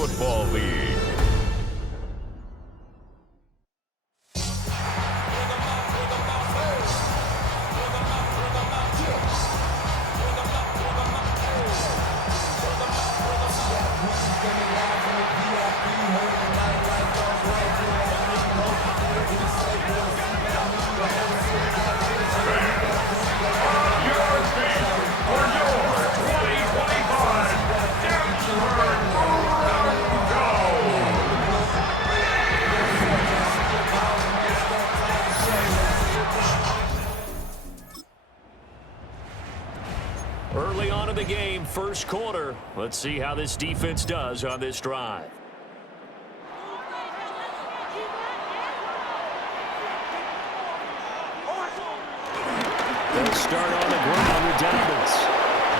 Football League. Early on in the game, first quarter. Let's see how this defense does on this drive. They'll start on the ground with Dobbins.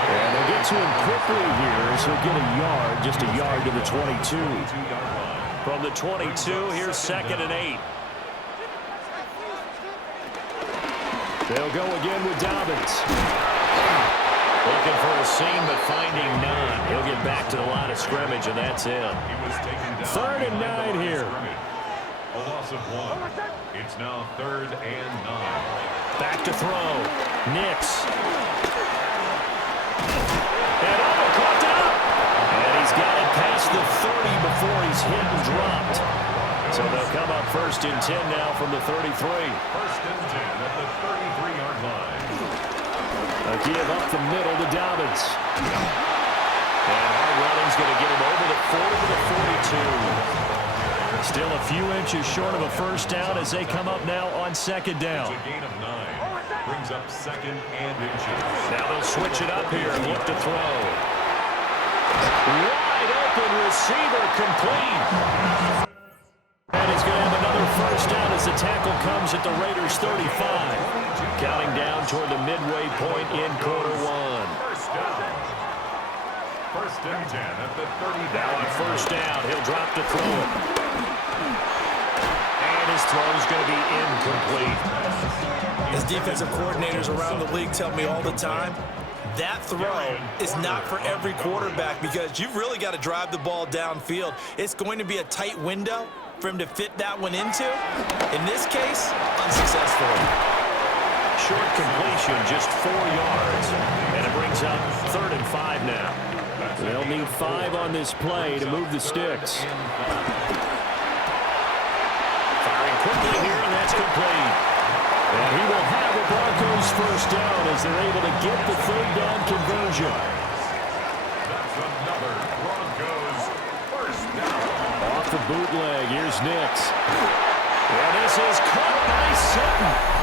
And they'll get to him quickly here as he'll get a yard, just a yard to the 22. From the 22, here's 2nd and 8. They'll go again with Dobbins. Looking for a seam, but finding none. He'll get back to the line of scrimmage, and that's it. 3rd and 9 here. A loss of 1. It's now 3rd and 9. Back to throw. Nix. And caught up. And he's got it past the 30 before he's hit and dropped. So they'll come up 1st and 10 now from the 33. 1st and 10 at the 33-yard line. A give up the middle to Dobbins. And hard running's going to get him over the 40 to the 42. Still a few inches short of a first down as they come up now on 2nd down. It's a gain of 9. Brings up 2nd and inches. Now they'll switch it up here and look to throw. Wide open receiver complete. And he's going to have another first down as the tackle comes at the Raiders' 35. Counting down toward the midway point in quarter 1. 1st and 10 at the 30. Now on 1st down, he'll drop to throw it. And his throw is going to be incomplete. As defensive coordinators around the league tell me all the time, that throw is not for every quarterback because you've really got to drive the ball downfield. It's going to be a tight window for him to fit that one into. In this case, unsuccessfully. Short completion, just 4 yards. And it brings up 3rd and 5 now. They'll need 5 on this play to move the sticks. Firing quickly here, and that's complete. And he will have the Broncos first down as they're able to get the 3rd down conversion. That's another Broncos first down. Off the bootleg, here's Nix. And this is caught by Sutton.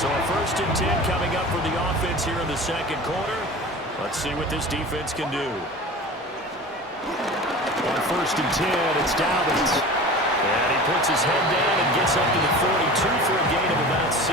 So a 1st and 10 coming up for the offense here in the 2nd quarter. Let's see what this defense can do. On 1st and 10, it's Dobbins. And he puts his head down and gets up to the 42 for a gain of about 6.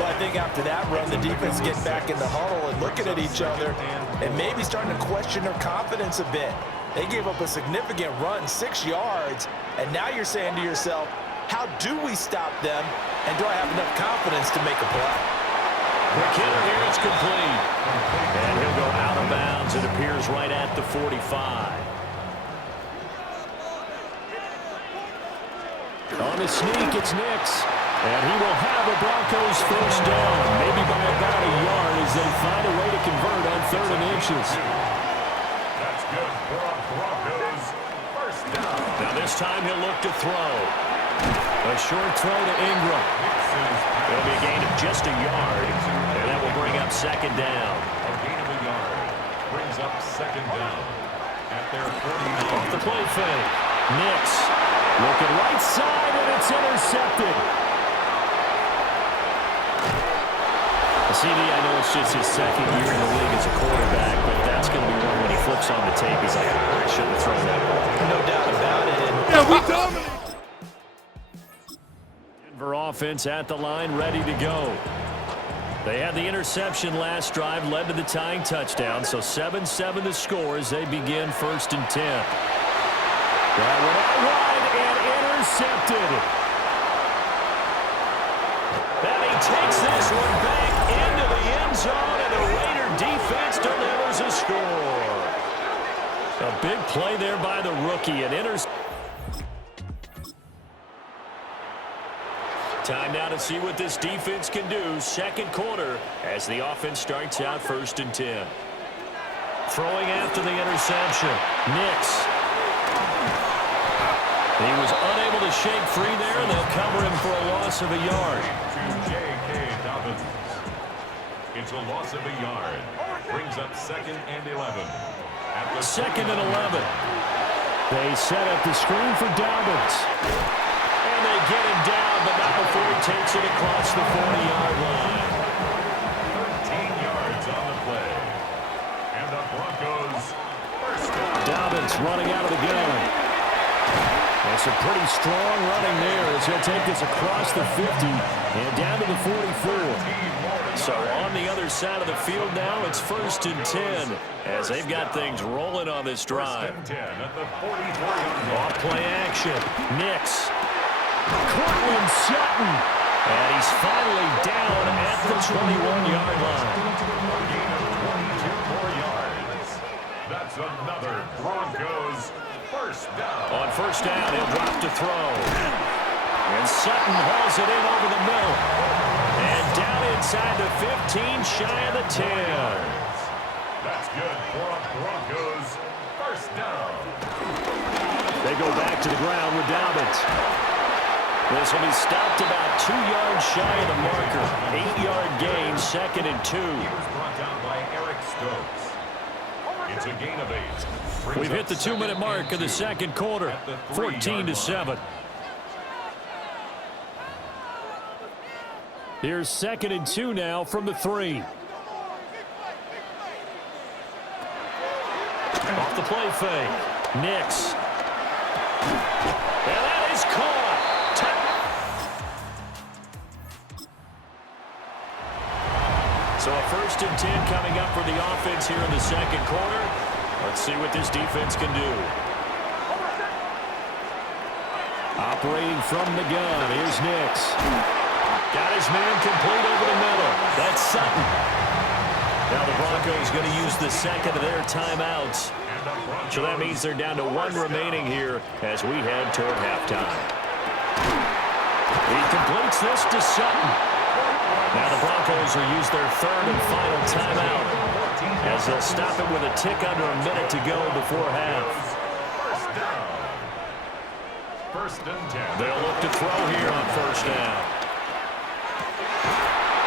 Well, I think after that run, the defense gets back in the huddle and looking at each other and maybe starting to question their confidence a bit. They gave up a significant run, 6 yards, and now you're saying to yourself, how do we stop them, and do I have enough confidence to make a play? McKinnon here, it's complete. And he'll go out of bounds. It appears right at the 45. On the sneak, it's Nix. And he will have a Broncos first down, maybe by about a yard as they find a way to convert on 3rd and inches. That's good for a Broncos first down. Now this time he'll look to throw. A short throw to Ingram. It'll be a gain of just a yard, and that will bring up 2nd down. A gain of a yard brings up 2nd down at their 49. Off the play fake. Nix looking right side, and it's intercepted. CD, I know it's just his 2nd year in the league as a quarterback, but that's going to be one when he flips on the tape. He's like, I shouldn't have thrown that ball. No doubt about it. Yeah, we dominate. Denver offense at the line, ready to go. They had the interception last drive, led to the tying touchdown, so 7-7 the score as they begin 1st and 10. That one out wide and intercepted. And he takes this one back into the the end zone, and the Raider defense delivers a score. A big play there by the rookie. An Time now to see what this defense can do. Second quarter as the offense starts out 1st and 10. Throwing after the interception. Nix. He was unable to shake free there, and they'll cover him for a loss of a yard. It's a loss of a yard. Brings up 2nd and 11. At the 2nd and 11. They set up the screen for Dobbins. And they get him down, but not before he takes it across the 40-yard line. 13 yards on the play. And the Broncos first down. Dobbins running out of the gun. That's a pretty strong running there as he'll take this across the 50 and down to the 44. So on the other side of the field now, it's 1st and 10 as they've got things rolling on this drive. 1st and 10 at the 44-yard Off play action. Nix. Cortland Sutton. And he's finally down at the 21-yard line. A gain of 22 more yards. That's another Broncos first down. On 1st down, he'll drop to throw. And Sutton hauls it in over the middle. And down inside the 15, shy of the 10. That's good for a Broncos first down. They go back to the ground with Dobbins. This will be stopped about 2 yards shy of the marker. 8-yard gain, 2nd and 2. He was brought down by Eric Stokes. It's a gain of 8. We've hit the 2-minute mark of the second quarter, 14-7. Here's 2nd and 2 now from the 3. Off the play fake. Nix. And that is caught. So a 1st and 10 coming up for the offense here in the second quarter. Let's see what this defense can do. Operating from the gun. Here's Nix. Got his man complete over the middle. That's Sutton. Now the Broncos going to use the second of their timeouts. So that means they're down to 1 remaining here as we head toward halftime. He completes this to Sutton. Now the Broncos will use their 3rd and final timeout as they'll stop it with a tick under a minute to go before half. First down. 1st and 10. They'll look to throw here on 1st down.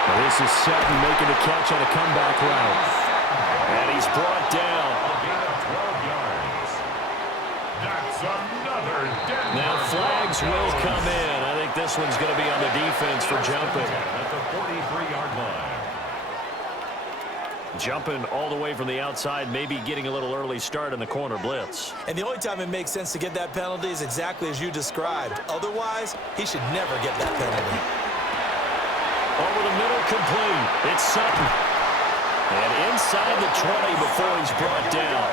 Now this is Sutton making the catch on a comeback route. And he's brought down. A gain of 12 yards. That's another Denver. Now flags will come in. I think this one's going to be on the defense for jumping. At the 43-yard line. Jumping all the way from the outside, maybe getting a little early start in the corner blitz. And the only time it makes sense to get that penalty is exactly as you described. Otherwise, he should never get that penalty. Over the middle, complete. It's Sutton. And inside the 20 before he's brought down.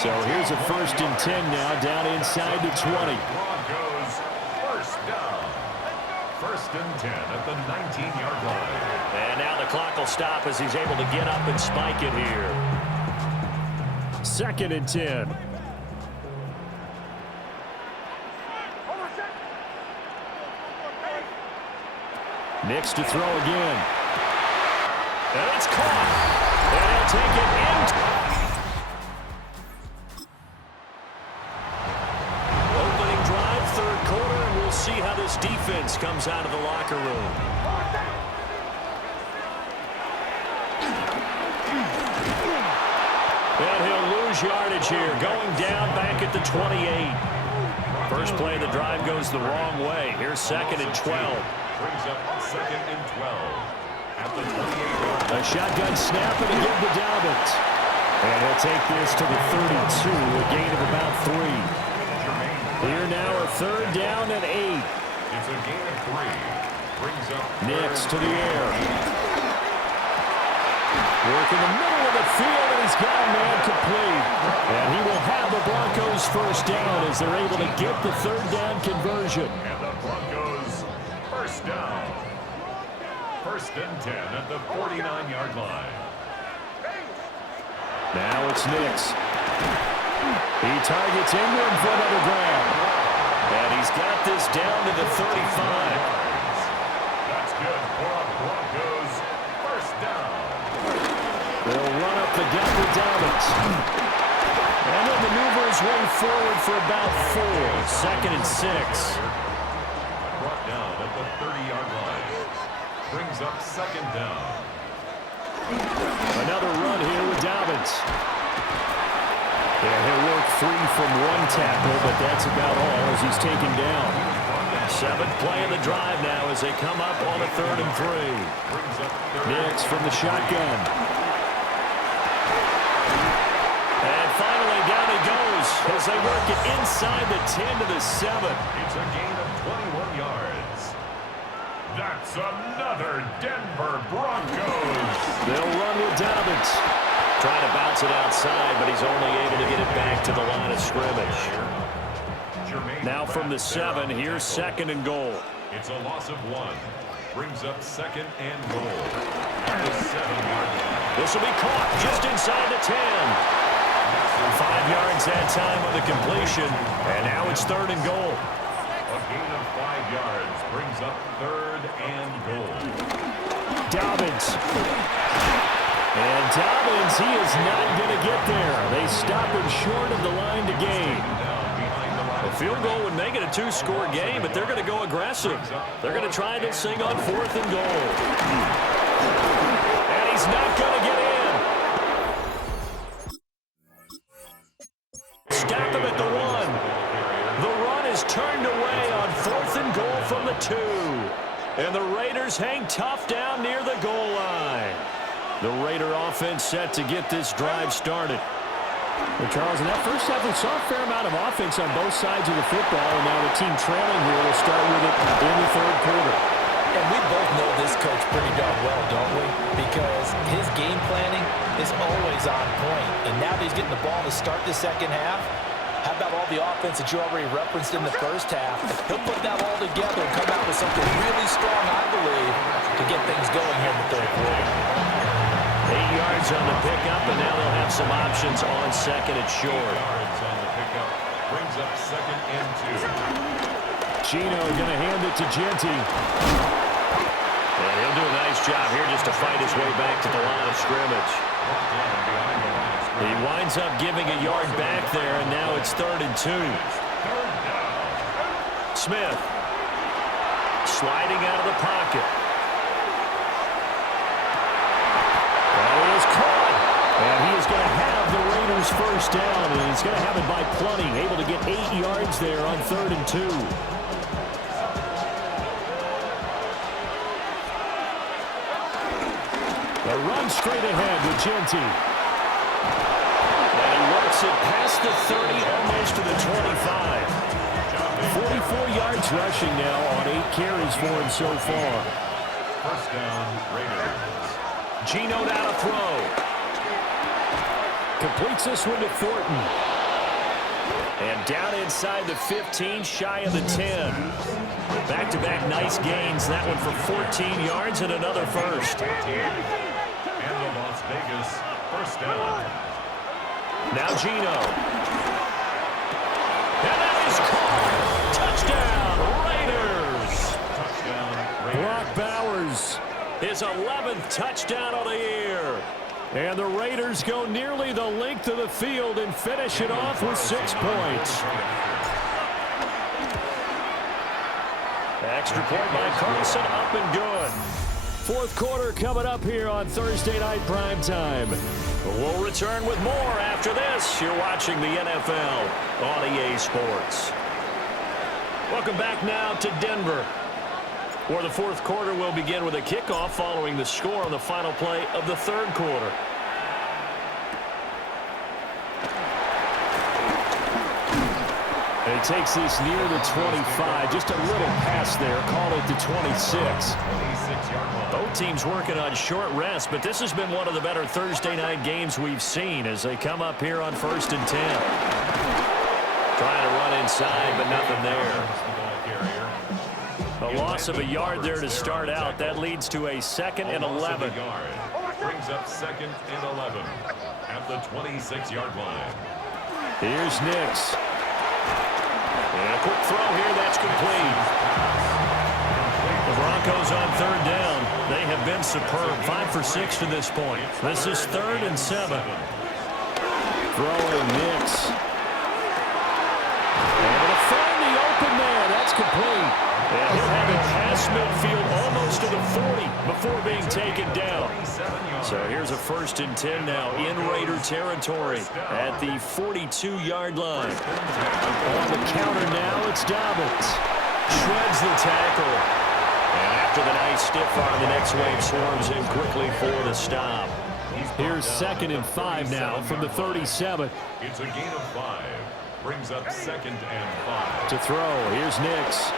So here's a 1st and 10 now, down inside the 20. Broncos first down. 1st and 10 at the 19-yard line. And now the clock will stop as he's able to get up and spike it here. 2nd and 10. Nix to throw again. And it's caught. And he'll take it in. Opening drive, 3rd quarter, and we'll see how this defense comes out of the locker room. And he'll lose yardage here, going down back at the 28. First play of the drive goes the wrong way. Here's 2nd and 12. Brings up 2nd and 12 at the 28-yard line. A shotgun snap and again to Dobbins. And he'll take this to the 32, a gain of about 3. Here now a 3rd down and 8. It's a gain of 3. Brings up Nix to the air. Work in the middle of the field, and he's got a man complete. And he will have the Broncos first down as they're able to get the 3rd down conversion. And the Broncos first down. First and 10 at the 49-yard line. Now it's Nix. He targets Ingram for another grab. And he's got this down to the 35. That's good for a Broncos first down. They'll run up the gut with Dobbins. And he'll maneuver his way forward for about 4. Second and 6. Brought down at the 30-yard line. Brings up second down. Another run here with Dobbins. And he'll work free from one tackle, but that's about all as he's taken down. 7th play of the drive now as they come up on a 3rd and 3. Nix from the shotgun. And finally down he goes as they work it inside the 10 to the 7. It's a gain of 21 yards. That's another Denver Broncos. They'll run with Dobbins. Trying to bounce it outside, but he's only able to get it back to the line of scrimmage. Now from the 7, here's 2nd and goal. It's a loss of 1. Brings up 2nd and goal. At the 7-yard line. This will be caught just inside the 10. 5 yards that time on the completion, and now it's 3rd and goal. A gain of 5 yards brings up 3rd and goal. Dobbins. And Dobbins, he is not going to get there. They stop him short of the line to gain. A field goal would make it a 2-score game, but they're going to go aggressive. They're going to try this thing on 4th and goal. And he's not going to get in. Stop him at the 1. The run is turned away on 4th and goal from the 2. And the Raiders hang tough down near the goal line. The Raider offense set to get this drive started. Well, Charles, in that first half, we saw a fair amount of offense on both sides of the football, and now the team trailing here will start with it in the 3rd quarter. And we both know this coach pretty darn well, don't we? Because his game planning is always on point. And now that he's getting the ball to start the second half, how about all the offense that you already referenced in the first half? He'll put that all together and come out with something really strong, I believe, to get things going here in the 3rd quarter. 8 yards on the pickup, and now they'll have some options on 2nd and short. 8 yards on the pickup. Brings up 2nd and 2. Gino going to hand it to Genty. And he'll do a nice job here just to fight his way back to the line of scrimmage. He winds up giving a yard back there, and now it's 3rd and 2. Smith sliding out of the pocket. That is caught. And he is going to have the Raiders first down, and he's going to have it by plenty. Able to get 8 yards there on 3rd and 2. The run straight ahead with Genty. And he works it past the 30, almost to the 25. 44 yards rushing now on 8 carries for him so far. First down, Raiders. Gino down a throw. Completes this one to Thornton. And down inside the 15, shy of the 10. Back-to-back nice gains. That one for 14 yards and another first. And the Las Vegas first down. Now Gino. And that is caught. Touchdown, Raiders. Brock Bowers, his 11th touchdown of the year. And the Raiders go nearly the length of the field and finish it off with 6 points. Extra point by Carlson, up and good. 4th quarter coming up here on Thursday Night Primetime. We'll return with more after this. You're watching the NFL on EA Sports. Welcome back now to Denver, where the 4th quarter will begin with a kickoff following the score on the final play of the 3rd quarter. And he takes this near the 25. Just a little pass there. Call it the 26. Both teams working on short rest, but this has been one of the better Thursday night games we've seen as they come up here on 1st and 10. Trying to run inside, but nothing there. A loss of a yard there to start out. That leads to a 2nd and 11. Brings up 2nd and 11 at the 26-yard line. Here's Nix. And a quick throw here. That's complete. The Broncos on 3rd down. They have been superb. 5 for 6 to this point. This is 3rd and 7. Throwing Nix. Able to find the open man. That's complete. And he'll have it past midfield almost to the 40 before being taken down. So here's a 1st and 10 now in Raider territory at the 42-yard line. On the counter now, it's Dobbins. Shreds the tackle. And after the nice stiff arm, the next wave swarms in quickly for the stop. Here's 2nd and 5 now from the 37. It's a gain of 5. Brings up 2nd and 5. To throw, here's Nix.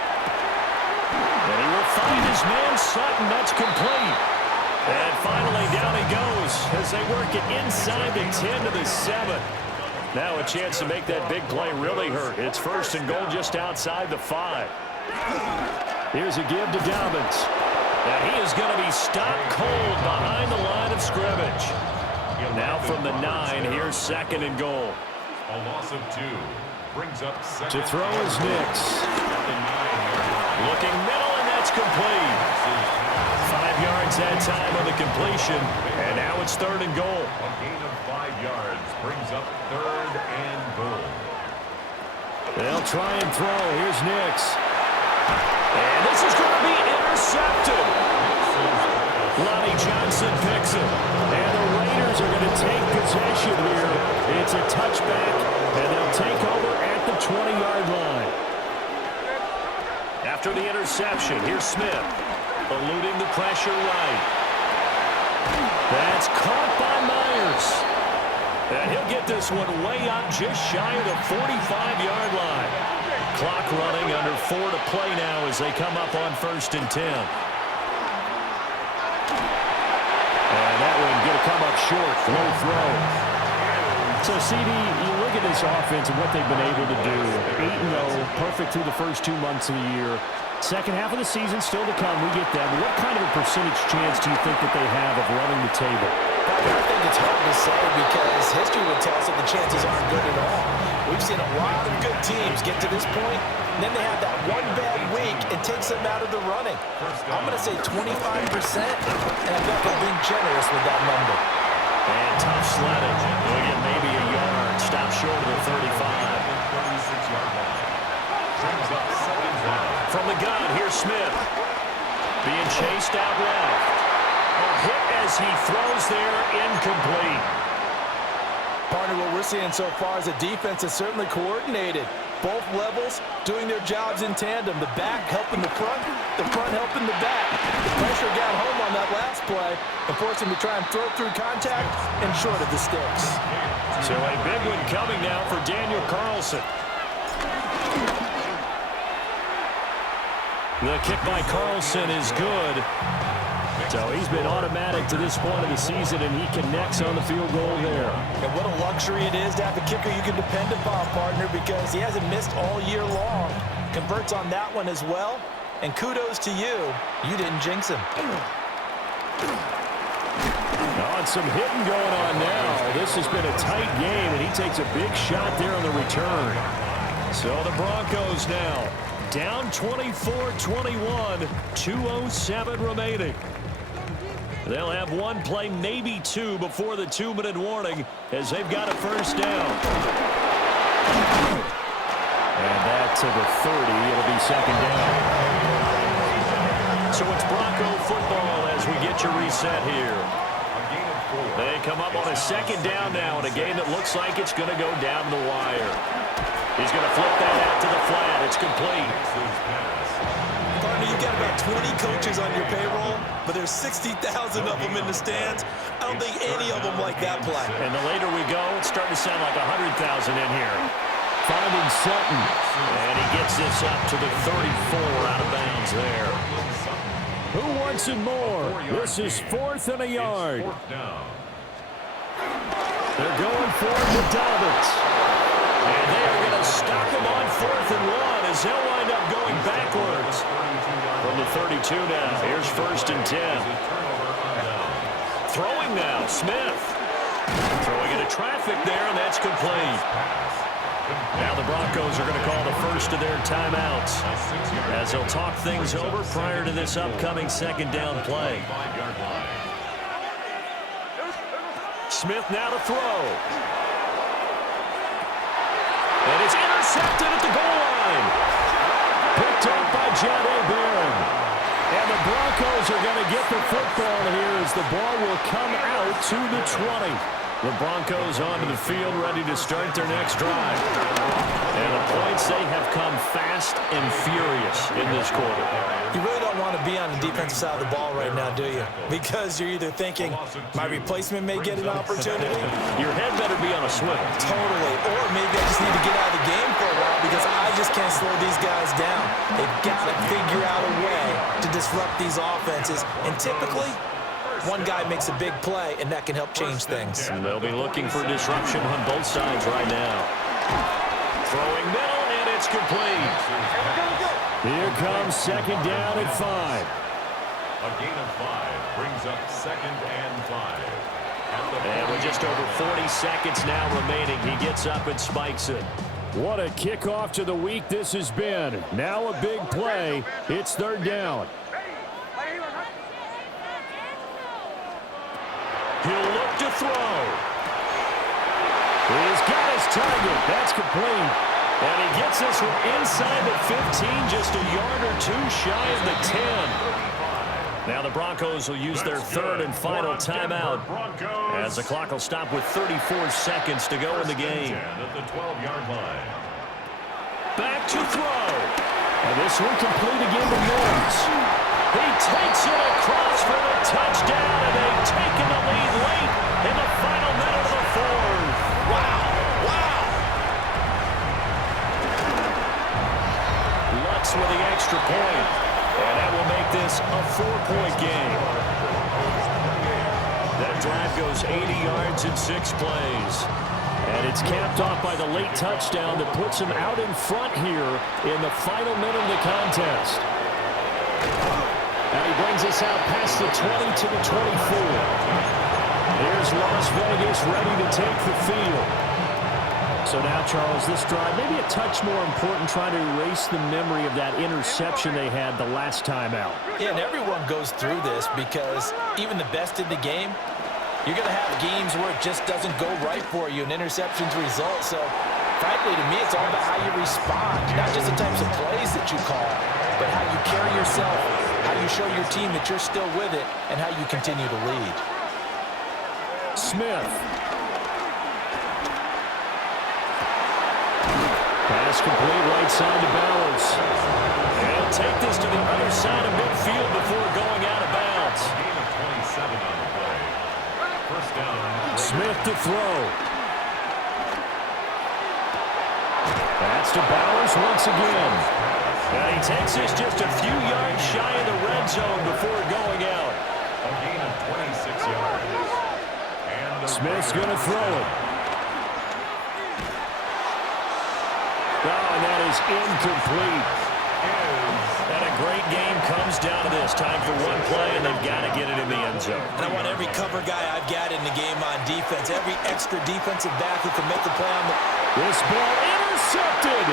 And he will find his man Sutton. That's complete. And finally down he goes as they work it inside the 10 to the 7. Now a chance to make that big play really hurt. It's 1st and goal just outside the 5. Here's a give to Dobbins. And he is going to be stopped cold behind the line of scrimmage. Now from the 9, here's 2nd and goal. A loss of 2. Brings up 2nd. To throw is Nix. Looking middle, and that's complete. 5 yards that time on the completion. And now it's 3rd and goal. A gain of 5 yards brings up 3rd and goal. They'll try and throw. Here's Nix. And this is going to be intercepted. Lonnie Johnson picks it. And the Raiders are going to take possession here. It's a touchback, and they'll take over at the 20-yard line. After the interception, here's Smith. Eluding the pressure right. That's caught by Myers. And he'll get this one way up just shy of the 45-yard line. Clock running under 4 to play now as they come up on 1st and 10. And that one going to come up short. Low throw. So, CD, you look at this offense and what they've been able to do. 8-0, perfect through the first 2 months of the year. Second half of the season still to come. We get that. But what kind of a percentage chance do you think that they have of running the table? I think it's hard to say because history would tell us that the chances aren't good at all. We've seen a lot of good teams get to this point, and then they have that one bad week. It takes them out of the running. I'm going to say 25%, and I bet they're being generous with that number. And tough sledding. We'll get maybe a yard. Stop short of the 35. 36-yard line. Brings up 2nd down. From the gun, here's Smith. Being chased out left. A hit as he throws there, incomplete. Partner, what we're seeing so far is the defense is certainly coordinated. Both levels doing their jobs in tandem. The back helping the front helping the back. The pressure got home on that last play and forced him to try and throw through contact and short of the sticks. So a big one coming now for Daniel Carlson. The kick by Carlson is good. So he's been automatic to this point of the season, and he connects on the field goal there. And what a luxury it is to have a kicker you can depend upon, partner, because he hasn't missed all year long. Converts on that one as well. And kudos to you. You didn't jinx him. On some hitting going on now. This has been a tight game, and he takes a big shot there on the return. So the Broncos now down 24-21, 2:07 remaining. They'll have one play, maybe two, before the 2-minute warning as they've got a 1st down. And that to the 30. It'll be 2nd down. So it's Bronco football as we get your reset here. They come up on a 2nd down now in a game that looks like it's going to go down the wire. He's going to flip that out to the flat. It's complete. Partner, you've got about 20 coaches on your payroll, but there's 60,000 of them in the stands. I don't think any of them like that play. And the later we go, it's starting to sound like 100,000 in here. Finding Sutton. And he gets this up to the 34 out of bounds there. Who wants it more? This is 4th and a yard. They're going for it with Dobbins. And they are going to stop him on 4th and 1 as they'll wind up going backwards. from the 32 now. Here's 1st and 10. Throwing now, Smith. Throwing into traffic there, and that's complete. Now the Broncos are going to call the first of their timeouts as they'll talk things over prior to this upcoming 2nd down play. Smith now to throw. And it's intercepted at the goal line. Picked up by DARIEN. And the Broncos are going to get the football here as the ball will come out to the 20. The Broncos onto the field ready to start their next drive. And the points, they have come fast and furious in this quarter. You really don't want to be on the defensive side of the ball right now, do you? Because you're either thinking, my replacement may get an opportunity. Your head better be on a swivel. Totally. Or maybe I just need to get out of the game for a while because I just can't slow these guys down. They've got to figure out a way to disrupt these offenses. And typically, one guy makes a big play, and that can help change things. And they'll be looking for disruption on both sides right now. Throwing middle, and it's complete. Here comes 2nd down at 5. A gain of 5 brings up 2nd and 5. And with just over 40 seconds now remaining, he gets up and spikes it. What a kickoff to the week this has been. Now a big play. It's 3rd down. He'll look to throw. He's got his target. That's complete. And he gets this one inside the 15, just a yard or two shy of the 10. Now the Broncos will use their 3rd and final timeout as the clock will stop with 34 seconds to go in the game. At the 12-yard line. Back to throw. And this one complete again to Mills. He takes it across for the touchdown, and they've taken the lead late in the final minute of the 4th. Wow. Lutz with the extra point, and that will make this a 4-point game. That drive goes 80 yards in 6 plays. And it's capped off by the late touchdown that puts him out in front here in the final minute of the contest. And he brings us out past the 20 to the 24. Here's Las Vegas ready to take the field. So now, Charles, this drive maybe a touch more important, trying to erase the memory of that interception they had the last time out. Yeah, and everyone goes through this because even the best in the game, you're going to have games where it just doesn't go right for you, and interceptions result. So, frankly, to me, it's all about how you respond, not just the types of plays that you call, but how you carry yourself, how you show your team that you're still with it, and how you continue to lead. Smith. Pass complete right side to Bowers. And he'll take this to the other side of midfield before going out of bounds. Gain of 27 on the play. First down. Smith to throw. That's to Bowers once again. And he takes this just a few yards shy of the red zone before going out. A gain of 26 yards. And Smith's going to throw it. Oh, and that is incomplete. And a great game comes down to this. Time for one play, and they've got to get it in the end zone. And I want every cover guy I've got in the game on defense, every extra defensive back who can make the play on the... This ball intercepted.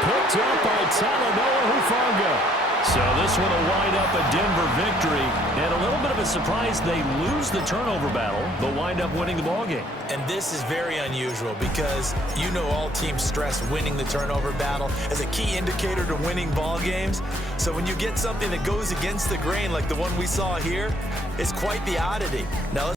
Picked up by Talanoa Hufanga. So this one will wind up a Denver victory. And a little bit of a surprise, they lose the turnover battle, but wind up winning the ballgame. And this is very unusual because you know all teams stress winning the turnover battle as a key indicator to winning ball games. So when you get something that goes against the grain like the one we saw here, it's quite the oddity. Now